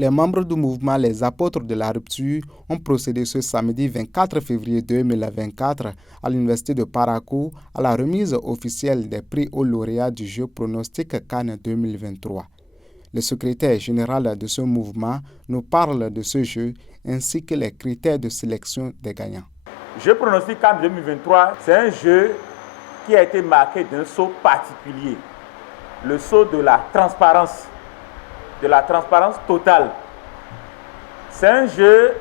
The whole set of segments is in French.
Les membres du mouvement Les Apôtres de la Rupture ont procédé ce samedi 24 février 2024 à l'Université de Parakou à la remise officielle des prix aux lauréats du jeu pronostic Cannes 2023. Le secrétaire général de ce mouvement nous parle de ce jeu ainsi que les critères de sélection des gagnants. Jeu pronostic Cannes 2023, c'est un jeu qui a été marqué d'un sceau particulier, le sceau de la transparence totale. C'est un jeu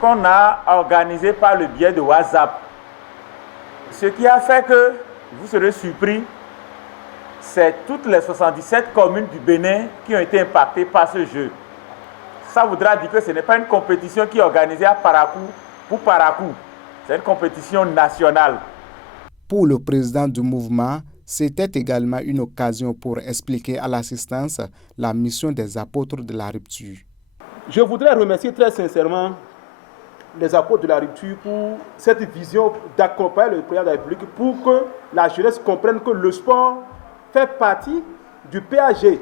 qu'on a organisé par le biais de WhatsApp. Ce qui a fait que, vous serez surpris, c'est toutes les 77 communes du Bénin qui ont été impactées par ce jeu. Ça voudra dire que ce n'est pas une compétition qui est organisée à Parakou pour Parakou. C'est une compétition nationale. Pour le président du mouvement, c'était également une occasion pour expliquer à l'assistance la mission des apôtres de la rupture. Je voudrais remercier très sincèrement les apôtres de la rupture pour cette vision d'accompagner le président de la République pour que la jeunesse comprenne que le sport fait partie du PAG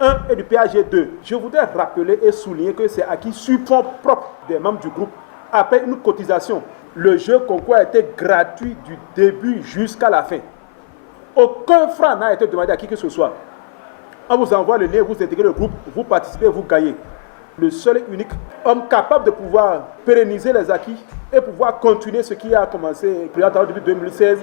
1 et du PAG 2. Je voudrais rappeler et souligner que c'est acquis sur fonds propres des membres du groupe après une cotisation. Le jeu concours a été gratuit du début jusqu'à la fin. Aucun franc n'a été demandé à qui que ce soit. On vous envoie le lien, vous intégrez le groupe, vous participez, vous gagnez. Le seul et unique homme capable de pouvoir pérenniser les acquis et pouvoir continuer ce qui a commencé depuis 2016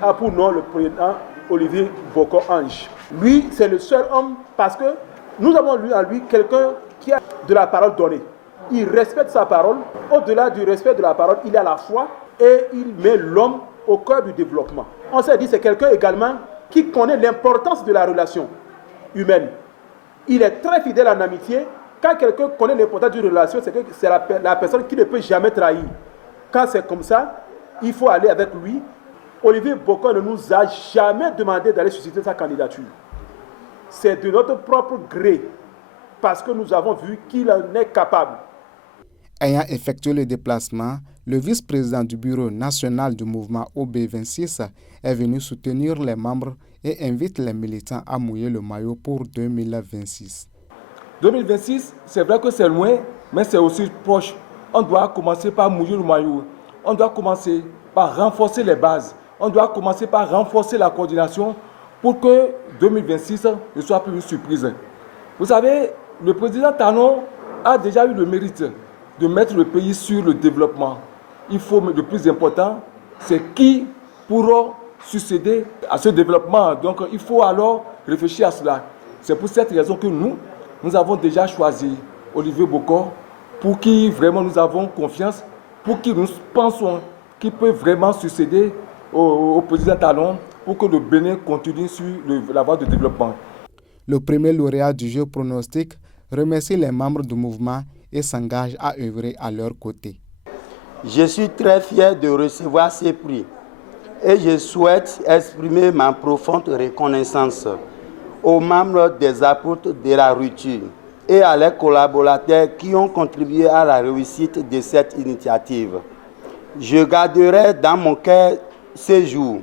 a pour nom le président Olivier Boko-Ange. Lui, c'est le seul homme parce que nous avons en lui quelqu'un qui a de la parole donnée. Il respecte sa parole. Au-delà du respect de la parole, il a la foi et il met l'homme au cœur du développement. On s'est dit c'est quelqu'un également qui connaît l'importance de la relation humaine. Il est très fidèle en amitié. Quand quelqu'un connaît l'importance d'une relation, c'est que c'est la personne qui ne peut jamais trahir. Quand c'est comme ça, il faut aller avec lui. Olivier Boko ne nous a jamais demandé d'aller susciter sa candidature. C'est de notre propre gré, parce que nous avons vu qu'il en est capable. Ayant effectué le déplacement, le vice-président du bureau national du mouvement OB26 est venu soutenir les membres et invite les militants à mouiller le maillot pour 2026. 2026, c'est vrai que c'est loin, mais c'est aussi proche. On doit commencer par mouiller le maillot. On doit commencer par renforcer les bases. On doit commencer par renforcer la coordination pour que 2026 ne soit plus une surprise. Vous savez, le président Talon a déjà eu le mérite de mettre le pays sur le développement. Il faut, mais le plus important, c'est qui pourra succéder à ce développement. Donc, il faut alors réfléchir à cela. C'est pour cette raison que nous avons déjà choisi Olivier Boko, pour qui vraiment nous avons confiance, pour qui nous pensons qu'il peut vraiment succéder au président Talon pour que le Bénin continue sur la voie de développement. Le premier lauréat du jeu pronostic remercie les membres du mouvement et s'engage à œuvrer à leur côté. Je suis très fier de recevoir ces prix et je souhaite exprimer ma profonde reconnaissance aux membres des apôtres de la rupture et à leurs collaborateurs qui ont contribué à la réussite de cette initiative. Je garderai dans mon cœur ces jours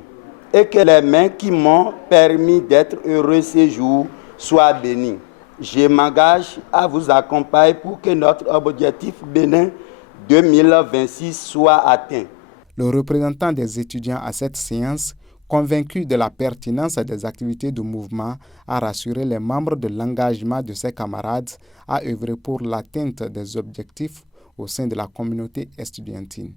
et que les mains qui m'ont permis d'être heureux ces jours soient bénies. Je m'engage à vous accompagner pour que notre objectif Bénin 2026 soit atteint. Le représentant des étudiants à cette séance, convaincu de la pertinence des activités du mouvement, a rassuré les membres de l'engagement de ses camarades à œuvrer pour l'atteinte des objectifs au sein de la communauté estudiantine.